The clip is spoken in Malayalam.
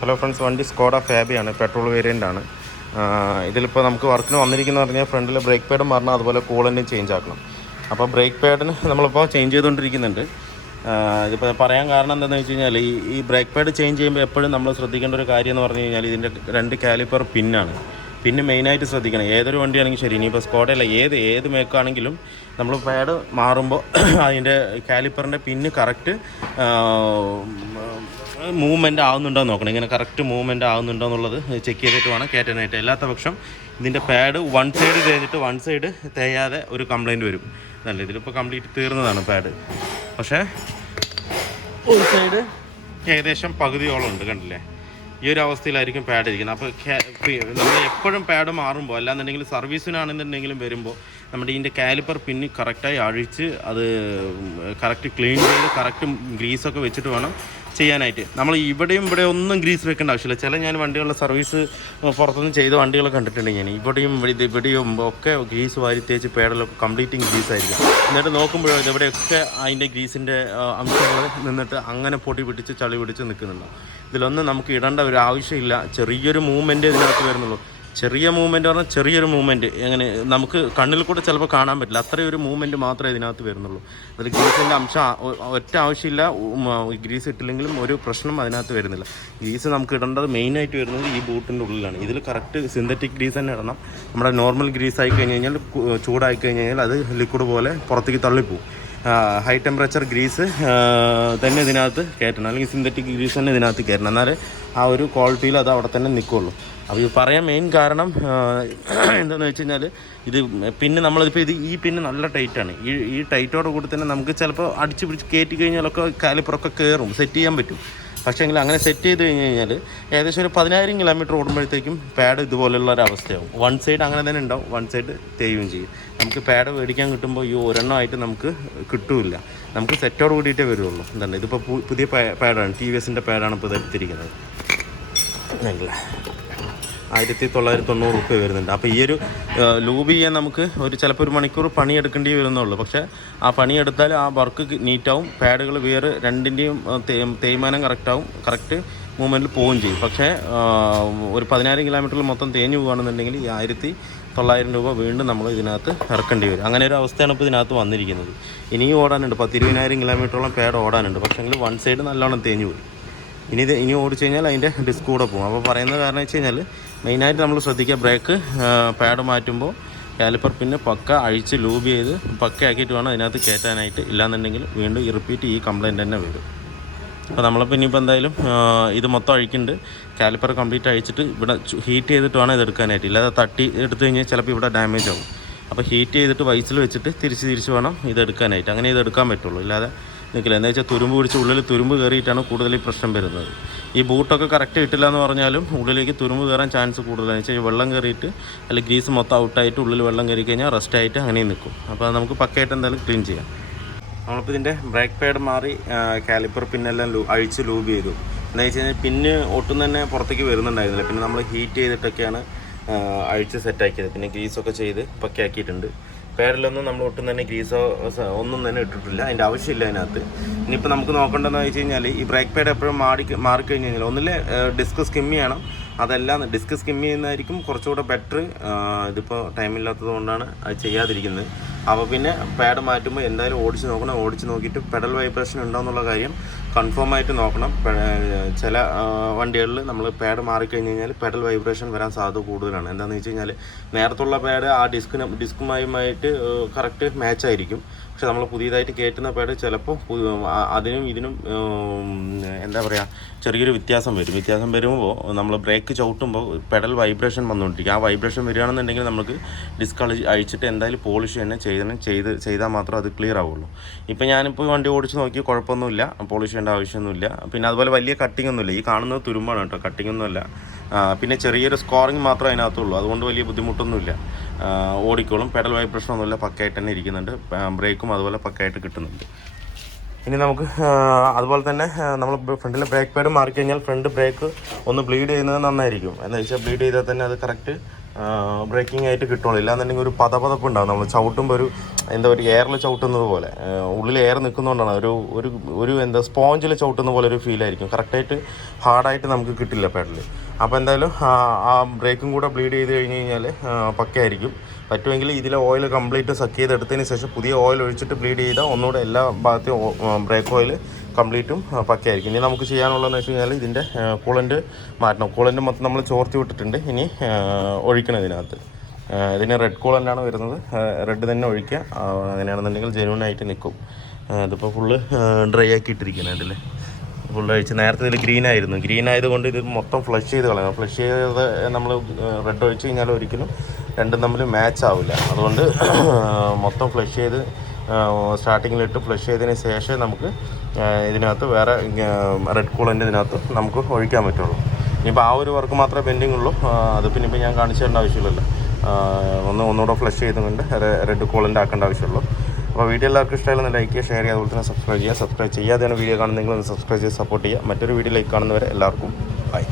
ഹലോ ഫ്രണ്ട്സ്, വണ്ടി സ്കോഡ ഫാബിയാണ്, പെട്രോൾ വേരിയൻ്റ് ആണ്. ഇതിലിപ്പോൾ നമുക്ക് വർക്കിന് വന്നിരിക്കുന്നത് പറഞ്ഞാൽ ഫ്രണ്ടിൽ ബ്രേക്ക് പാഡും മാറണം, അതുപോലെ കൂളൻറ്റും ചേഞ്ച് ആക്കണം. അപ്പോൾ ബ്രേക്ക് പാഡിന് നമ്മളിപ്പോൾ ചേഞ്ച് ചെയ്തുകൊണ്ടിരിക്കുന്നുണ്ട്. ഇതിപ്പോൾ പറയാൻ കാരണം എന്താണെന്ന് വെച്ച് കഴിഞ്ഞാൽ ഈ ബ്രേക്ക് പാഡ് ചേഞ്ച് ചെയ്യുമ്പോൾ എപ്പോഴും നമ്മൾ ശ്രദ്ധിക്കേണ്ട ഒരു കാര്യം എന്ന് പറഞ്ഞു കഴിഞ്ഞാൽ ഇതിൻ്റെ 2 കാലിപ്പർ പിന്നാണ്. പിന്നെ മെയിനായിട്ട് ശ്രദ്ധിക്കണം, ഏതൊരു വണ്ടിയാണെങ്കിൽ ശരി, ഇനിയിപ്പോൾ സ്കോഡയല്ല ഏത് മേക്കാണെങ്കിലും നമ്മൾ പാഡ് മാറുമ്പോൾ അതിൻ്റെ കാലിപ്പറിൻ്റെ പിന്ന് കറക്റ്റ് മൂവ്മെൻറ്റ് ആവുന്നുണ്ടോ എന്ന് നോക്കണം. ഇങ്ങനെ കറക്റ്റ് മൂവ്മെൻറ്റ് ആവുന്നുണ്ടോ എന്നുള്ളത് ചെക്ക് ചെയ്തിട്ട് വേണം കയറ്റാനായിട്ട്. അല്ലാത്ത പക്ഷം ഇതിൻ്റെ പാഡ് വൺ സൈഡ് തേഞ്ഞിട്ട് വൺ സൈഡ് തേയാതെ ഒരു കംപ്ലയിൻറ്റ് വരും. നല്ല ഇതിലിപ്പോൾ കംപ്ലീറ്റ് തീർന്നതാണ് പാഡ്, പക്ഷേ ഒരു സൈഡ് ഏകദേശം പകുതിയോളം ഉണ്ട്, കണ്ടില്ലേ? ഈ ഒരു അവസ്ഥയിലായിരിക്കും പാഡ് ഇരിക്കുന്നത്. അപ്പോൾ നമ്മൾ എപ്പോഴും പാഡ് മാറുമ്പോൾ, അല്ലാന്നുണ്ടെങ്കിൽ സർവീസിനാണെന്നുണ്ടെങ്കിലും വരുമ്പോൾ നമ്മുടെ ഇതിൻ്റെ കാലിപ്പർ പിന്ന് കറക്റ്റായി അഴിച്ച് അത് കറക്റ്റ് ക്ലീൻ ചെയ്ത് കറക്റ്റ് ഗ്രീസൊക്കെ വെച്ചിട്ട് വേണം ചെയ്യാനായിട്ട്. നമ്മൾ ഇവിടെ ഒന്നും ഗ്രീസ് വെക്കേണ്ട ആവശ്യമില്ല. ചില ഞാൻ വണ്ടികളുടെ സർവീസ് പുറത്തുനിന്ന് ചെയ്ത വണ്ടികളൊക്കെ കണ്ടിട്ടുണ്ട്. ഞാൻ ഇവിടെയും ഒക്കെ ഗ്രീസ് വാരി തേച്ച് പാഡിലൊക്കെ കംപ്ലീറ്റിങ് ഗ്രീസായിരിക്കും. എന്നിട്ട് നോക്കുമ്പോഴോ ഇവിടെയൊക്കെ അതിൻ്റെ ഗ്രീസിൻ്റെ അംശങ്ങൾ നിന്നിട്ട് അങ്ങനെ പൊടി പിടിച്ച് ചളി പിടിച്ച് നിൽക്കുന്നുണ്ടോ. ഇതിലൊന്നും നമുക്ക് ഇടേണ്ട ഒരു ആവശ്യമില്ല. ചെറിയൊരു മൂവ്മെൻറ്റ് ഇതിനകത്ത് വരുന്നുള്ളൂ. ചെറിയ മൂവ്മെൻറ്റ് പറഞ്ഞാൽ ചെറിയൊരു മൂവ്മെൻറ്റ്, എങ്ങനെ നമുക്ക് കണ്ണിൽ കൂടെ ചിലപ്പോൾ കാണാൻ പറ്റില്ല, അത്രയും ഒരു മൂവ്മെൻറ്റ് മാത്രമേ ഇതിനകത്ത് വരുന്നുള്ളൂ. അതിൽ ഗ്രീസിൻ്റെ അംശം ഒറ്റ ആവശ്യമില്ല. ഗ്രീസ് ഇട്ടില്ലെങ്കിലും ഒരു പ്രശ്നം അതിനകത്ത് വരുന്നില്ല. ഗ്രീസ് നമുക്ക് ഇടേണ്ടത് മെയിനായിട്ട് വരുന്നത് ഈ ബൂട്ടിൻ്റെ ഉള്ളിലാണ്. ഇതിൽ കറക്റ്റ് സിന്തറ്റിക് ഗ്രീസ് തന്നെ ഇടണം. നമ്മുടെ നോർമൽ ഗ്രീസ് ആയി കഴിഞ്ഞ് കഴിഞ്ഞാൽ, ചൂടായി കഴിഞ്ഞ് കഴിഞ്ഞാൽ അത് ലിക്വിഡ് പോലെ പുറത്തേക്ക് തള്ളിപ്പോവും. ഹൈ ടെമ്പറേച്ചർ ഗ്രീസ് തന്നെ ഇതിനകത്ത് കയറ്റണം, അല്ലെങ്കിൽ സിന്തറ്റിക് ഗ്രീസ് തന്നെ ഇതിനകത്ത് കയറ്റണം. എന്നാലേ ആ ഒരു ക്വാളിറ്റിയിൽ അത് അവിടെ തന്നെ നിൽക്കുള്ളൂ. അപ്പോൾ ഇത് പറയാൻ മെയിൻ കാരണം എന്താണെന്ന് വെച്ച് കഴിഞ്ഞാൽ, ഇത് പിന്നെ നമ്മളിപ്പോൾ ഈ പിന്നെ നല്ല ടൈറ്റാണ്. ഈ ടൈറ്റോട് കൂടി തന്നെ നമുക്ക് ചിലപ്പോൾ അടിച്ച് പിടിച്ച് കയറ്റി കഴിഞ്ഞാലൊക്കെ കാലിപ്പറൊക്കെ കയറും, സെറ്റ് ചെയ്യാൻ പറ്റും. പക്ഷേ എങ്കിൽ അങ്ങനെ സെറ്റ് ചെയ്ത് കഴിഞ്ഞ് കഴിഞ്ഞാൽ ഏകദേശം ഒരു 10,000 കിലോമീറ്റർ ഓടുമ്പോഴത്തേക്കും പാഡ് ഇതുപോലുള്ള ഒരു അവസ്ഥയാവും. വൺ സൈഡ് അങ്ങനെ തന്നെ ഉണ്ടാവും, വൺ സൈഡ് തേയുകയും ചെയ്യും. നമുക്ക് പാഡ് മേടിക്കാൻ കിട്ടുമ്പോൾ ഈ ഒരെണ്ണമായിട്ട് നമുക്ക് കിട്ടില്ല, നമുക്ക് സെറ്റോട് കൂടിയിട്ടേ വരുള്ളൂ. എന്താണ് ഇതിപ്പോൾ പുതിയ പാഡാണ്, TVSൻ്റെ പാഡാണ് ഇപ്പോൾ ഇത് എടുത്തിരിക്കുന്നത്. അല്ല, 1990 റുപ്യ വരുന്നുണ്ട്. അപ്പോൾ ഈ ഒരു ലൂബ് ചെയ്യാൻ നമുക്ക് ചിലപ്പോൾ ഒരു മണിക്കൂർ പണിയെടുക്കേണ്ടി വരുന്നുള്ളൂ. പക്ഷേ ആ പണിയെടുത്താൽ ആ വർക്ക് നീറ്റാവും, പാഡുകൾ വേറെ രണ്ടിൻ്റെയും തേയ്മാനം കറക്റ്റാവും, കറക്റ്റ് മൂവ്മെൻറ്റിൽ പോവുകയും ചെയ്യും. പക്ഷേ ഒരു 10,000 കിലോമീറ്ററിൽ മൊത്തം തേഞ്ഞു പോകുകയാണെന്നുണ്ടെങ്കിൽ ഈ 1,900 രൂപ വീണ്ടും നമ്മൾ ഇതിനകത്ത് ഇറക്കേണ്ടി വരും. അങ്ങനെ ഒരു അവസ്ഥയാണ് ഇപ്പോൾ ഇതിനകത്ത് വന്നിരിക്കുന്നത്. ഇനിയും ഓടാനുണ്ട്, 10,000-20,000 കിലോമീറ്ററോളം പാഡ് ഓടാനുണ്ട്. പക്ഷേങ്കിൽ വൺ സൈഡ് നല്ലോണം തേഞ്ഞു പോയി. ഇനി ഓടിച്ചു കഴിഞ്ഞാൽ അതിൻ്റെ ഡിസ്ക് കൂടെ പോകും. അപ്പോൾ പറയുന്നത് കാരണം വെച്ച് കഴിഞ്ഞാൽ മെയിനായിട്ട് നമ്മൾ ശ്രദ്ധിക്കുക, ബ്രേക്ക് പാഡ് മാറ്റുമ്പോൾ കാലിപ്പർ പിന്നെ പക്ക അഴിച്ച് ലൂബ് ചെയ്ത് പക്കയാക്കിയിട്ട് വേണം അതിനകത്ത് കയറ്റാനായിട്ട്. ഇല്ലാന്നുണ്ടെങ്കിൽ വീണ്ടും ഈ കംപ്ലയിൻ്റ് തന്നെ വരും. അപ്പോൾ നമ്മളിപ്പോൾ ഇനിയിപ്പോൾ എന്തായാലും ഇത് മൊത്തം അഴിക്കുന്നുണ്ട്. കാലിപ്പർ കംപ്ലീറ്റ് അഴിച്ചിട്ട് ഇവിടെ ഹീറ്റ് ചെയ്തിട്ട് വേണം ഇത് എടുക്കാനായിട്ട്. ഇല്ലാതെ തട്ടി എടുത്തു കഴിഞ്ഞാൽ ചിലപ്പോൾ ഇവിടെ ഡാമേജ് ആവും. അപ്പോൾ ഹീറ്റ് ചെയ്തിട്ട് വൈസിൽ വെച്ചിട്ട് തിരിച്ച് വേണം ഇത് എടുക്കാനായിട്ട്. അങ്ങനെ ഇത് എടുക്കാൻ പറ്റുള്ളൂ, ഇല്ലാതെ നിൽക്കില്ല. എന്താ വെച്ചാൽ തുരുമ്പ് പിടിച്ച് ഉള്ളിൽ തുരുമ്പ് കയറിയിട്ടാണ് കൂടുതൽ ഈ പ്രശ്നം വരുന്നത്. ഈ ബൂട്ടൊക്കെ കറക്റ്റ് കിട്ടില്ല എന്ന് പറഞ്ഞാലും ഉള്ളിലേക്ക് തുരുമ്പ് കയറാൻ ചാൻസ് കൂടുതലാണ്. വെച്ചാൽ വെള്ളം കയറിയിട്ട് അല്ലെങ്കിൽ ഗ്രീസ് മൊത്തം ഔട്ടായിട്ട് ഉള്ളിൽ വെള്ളം കയറി കഴിഞ്ഞാൽ റെസ്റ്റായിട്ട് അങ്ങനെ നിൽക്കും. അപ്പോൾ അത് നമുക്ക് പക്കയായിട്ട് എന്തായാലും ക്ലീൻ ചെയ്യാം. നമ്മളിപ്പോൾ ഇതിൻ്റെ ബ്രേക്ക് പാഡ് മാറി കാലിപ്പർ പിന്നെല്ലാം അഴിച്ച് ലൂബ് ചെയ്തു. എന്താ വെച്ച് കഴിഞ്ഞാൽ പിന്നെ ഒട്ടും തന്നെ പുറത്തേക്ക് വരുന്നുണ്ടായിരുന്നില്ല. പിന്നെ നമ്മൾ ഹീറ്റ് ചെയ്തിട്ടൊക്കെയാണ് അഴിച്ച് സെറ്റാക്കിയത്. പിന്നെ ഗ്രീസൊക്കെ ചെയ്ത് പക്കയാക്കിയിട്ടുണ്ട്. പാഡിലൊന്നും നമ്മൾ ഒട്ടും തന്നെ ഗ്രീസോ ഒന്നും തന്നെ ഇട്ടിട്ടില്ല, അതിൻ്റെ ആവശ്യമില്ല അതിനകത്ത്. ഇനിയിപ്പോൾ നമുക്ക് നോക്കേണ്ടതെന്ന് വെച്ച് കഴിഞ്ഞാൽ, ഈ ബ്രേക്ക് പാഡ് എപ്പോഴും മാറിക്കഴിഞ്ഞ് കഴിഞ്ഞാൽ ഒന്നിലെ ഡിസ്ക് സ്കിം ചെയ്യണം. അതെല്ലാം ഡിസ്ക് സ്കിം ചെയ്യുന്നതായിരിക്കും കുറച്ചുകൂടെ ബെറ്റർ. ഇതിപ്പോൾ ടൈമില്ലാത്തത് കൊണ്ടാണ് അത് ചെയ്യാതിരിക്കുന്നത്. അപ്പോൾ പിന്നെ പാഡ് മാറ്റുമ്പോൾ എന്തായാലും ഓടിച്ച് നോക്കിയിട്ട് പെഡൽ വൈബ്രേഷൻ ഉണ്ടോ എന്നുള്ള കാര്യം കൺഫേം ആയിട്ട് നോക്കണം. ചില വണ്ടികളിൽ നമ്മൾ പാഡ് മാറിക്കഴിഞ്ഞ് കഴിഞ്ഞാൽ പെഡൽ വൈബ്രേഷൻ വരാൻ സാധ്യത കൂടുതലാണ്. എന്താണെന്ന് വെച്ച് കഴിഞ്ഞാൽ നേരത്തുള്ള പാഡ് ആ ഡിസ്കുമായിട്ട് കറക്റ്റ് മാച്ചായിരിക്കും. പക്ഷെ നമ്മൾ പുതിയതായിട്ട് കയറ്റുന്ന പാഡ് ചിലപ്പോൾ അതിനും ഇതിനും എന്താ പറയുക, ചെറിയൊരു വ്യത്യാസം വരുമ്പോൾ നമ്മൾ ബ്രേക്ക് ചവിട്ടുമ്പോൾ പെഡൽ വൈബ്രേഷൻ വന്നുകൊണ്ടിരിക്കും. ആ വൈബ്രേഷൻ വരികയാണെന്നുണ്ടെങ്കിൽ നമുക്ക് ഡിസ്ക് അഴിച്ചിട്ട് എന്തായാലും പോളിഷ് തന്നെ ചെയ്താൽ മാത്രം അത് ക്ലിയർ ആവുള്ളൂ. ഇപ്പോൾ ഞാനിപ്പോൾ വണ്ടി ഓടിച്ച് നോക്കി കുഴപ്പമൊന്നുമില്ല, പോളിഷ് ചെയ്യേണ്ട ആവശ്യമൊന്നുമില്ല. പിന്നെ അതുപോലെ വലിയ കട്ടിംഗ് ഒന്നുമില്ല. ഈ കാണുന്നത് തുരുമ്പാണ് കേട്ടോ, കട്ടിങ്ങൊന്നുമല്ല. പിന്നെ ചെറിയൊരു സ്കോറിങ് മാത്രമേ അതിനകത്തുള്ളൂ. അതുകൊണ്ട് വലിയ ബുദ്ധിമുട്ടൊന്നുമില്ല, ഓടിക്കോളും. പെഡൽ വൈബ്രേഷൻ ഒന്നുമില്ല, പക്കയായിട്ട് തന്നെ ഇരിക്കുന്നുണ്ട്. ബ്രേക്കും അതുപോലെ പക്കയായിട്ട് കിട്ടുന്നുണ്ട്. ഇനി നമുക്ക് അതുപോലെ തന്നെ നമ്മൾ ഫ്രണ്ടിലെ ബ്രേക്ക് പാഡ് മാറിക്കഴിഞ്ഞാൽ ഫ്രണ്ട് ബ്രേക്ക് ഒന്ന് ബ്ലീഡ് ചെയ്യുന്നത് നന്നായിരിക്കും. എന്ന് വെച്ചാൽ ബ്ലീഡ് ചെയ്താൽ തന്നെ അത് കറക്റ്റ് ബ്രേക്കിംഗ് ആയിട്ട് കിട്ടുള്ളൂ. ഇല്ലാന്നുണ്ടെങ്കിൽ ഒരു പതപതപ്പ് ഉണ്ടാകും. നമ്മൾ ചവിട്ടുമ്പോൾ ഒരു എന്താ ഒരു എയറിൽ ചവിട്ടുന്നത് പോലെ, ഉള്ളിൽ എയർ നിൽക്കുന്നതുകൊണ്ടാണ് ഒരു ഒരു ഒരു എന്താ സ്പോഞ്ചിൽ ചവിട്ടുന്ന പോലെ ഒരു ഫീലായിരിക്കും. കറക്റ്റായിട്ട് ഹാർഡായിട്ട് നമുക്ക് കിട്ടില്ല പെഡൽ. അപ്പോൾ എന്തായാലും ആ ബ്രേക്കും കൂടെ ബ്ലീഡ് ചെയ്ത് കഴിഞ്ഞ് കഴിഞ്ഞാൽ പക്കയായിരിക്കും. പറ്റുമെങ്കിൽ ഇതിലെ ഓയിൽ കംപ്ലീറ്റ് സക്ക് ചെയ്തെടുത്തതിന് ശേഷം പുതിയ ഓയിൽ ഒഴിച്ചിട്ട് ബ്ലീഡ് ചെയ്താൽ ഒന്നുകൂടെ എല്ലാ ഭാഗത്തെയും ബ്രേക്ക് ഓയിൽ കംപ്ലീറ്റും പക്കയായിരിക്കും. ഇനി നമുക്ക് ചെയ്യാനുള്ളതെന്ന് വെച്ച് കഴിഞ്ഞാൽ ഇതിൻ്റെ കൂളൻ്റ് മാറ്റണം. കൂളൻ്റ് മൊത്തം നമ്മൾ ചോർത്തി വിട്ടിട്ടുണ്ട്. ഇനി ഒഴിക്കണം ഇതിനകത്ത്. ഇതിന് റെഡ് കൂളൻ്റാണ് വരുന്നത്. റെഡ് തന്നെ ഒഴിക്കുക. അങ്ങനെയാണെന്നുണ്ടെങ്കിൽ ജെന്യൂനായിട്ട് നിൽക്കും. ഇതിപ്പോൾ ഫുള്ള് ഡ്രൈ ആക്കി ഇട്ടിരിക്കുന്നത് അതിൽ ഫുള്ള് ഒഴിച്ച്. നേരത്തെ ഇതിൽ ഗ്രീൻ ആയതുകൊണ്ട് ഇത് മൊത്തം ഫ്ലഷ് ചെയ്ത് കളയണം. ഫ്ലഷ് ചെയ്ത് നമ്മൾ റെഡ് ഒഴിച്ച് കഴിഞ്ഞാൽ ഒരിക്കലും രണ്ടും തമ്മിൽ മാച്ച് ആവില്ല. അതുകൊണ്ട് മൊത്തം ഫ്ലഷ് ചെയ്ത് സ്റ്റാർട്ടിങ്ങിലിട്ട് ഫ്ലഷ് ചെയ്തതിന് ശേഷം നമുക്ക് ഇതിനകത്ത് വേറെ റെഡ് കൂളൻ്റ് ഇതിനകത്ത് നമുക്ക് ഒഴിക്കാൻ പറ്റുള്ളൂ. ഇനിയിപ്പോൾ ആ ഒരു വർക്ക് മാത്രമേ പെൻഡിങ് ഉള്ളൂ. അത് പിന്നെ ഇപ്പോൾ ഞാൻ കാണിച്ചു തരേണ്ട ആവശ്യമില്ലല്ലോ. ഒന്നുകൂടെ ഫ്ലഷ് ചെയ്തുകൊണ്ട് റെഡ് കൂളൻ്റ് ആക്കേണ്ട ആവശ്യമുള്ളൂ. അപ്പോൾ വീഡിയോ എല്ലാവർക്കും ഇഷ്ടമായാലും ലൈക്ക് ചെയ്യുക, ഷെയർ ചെയ്യുക, അതുപോലെ തന്നെ സബ്സ്ക്രൈബ് ചെയ്യാതെയാണ് വീഡിയോ കാണുന്നതെങ്കിൽ ഒന്ന് സബ്സ്ക്രൈബ് ചെയ്ത് സപ്പോർട്ട് ചെയ്യുക. മറ്റൊരു വീഡിയോയിലേക്ക് കാണുന്നവരെ എല്ലാവർക്കും ബൈ.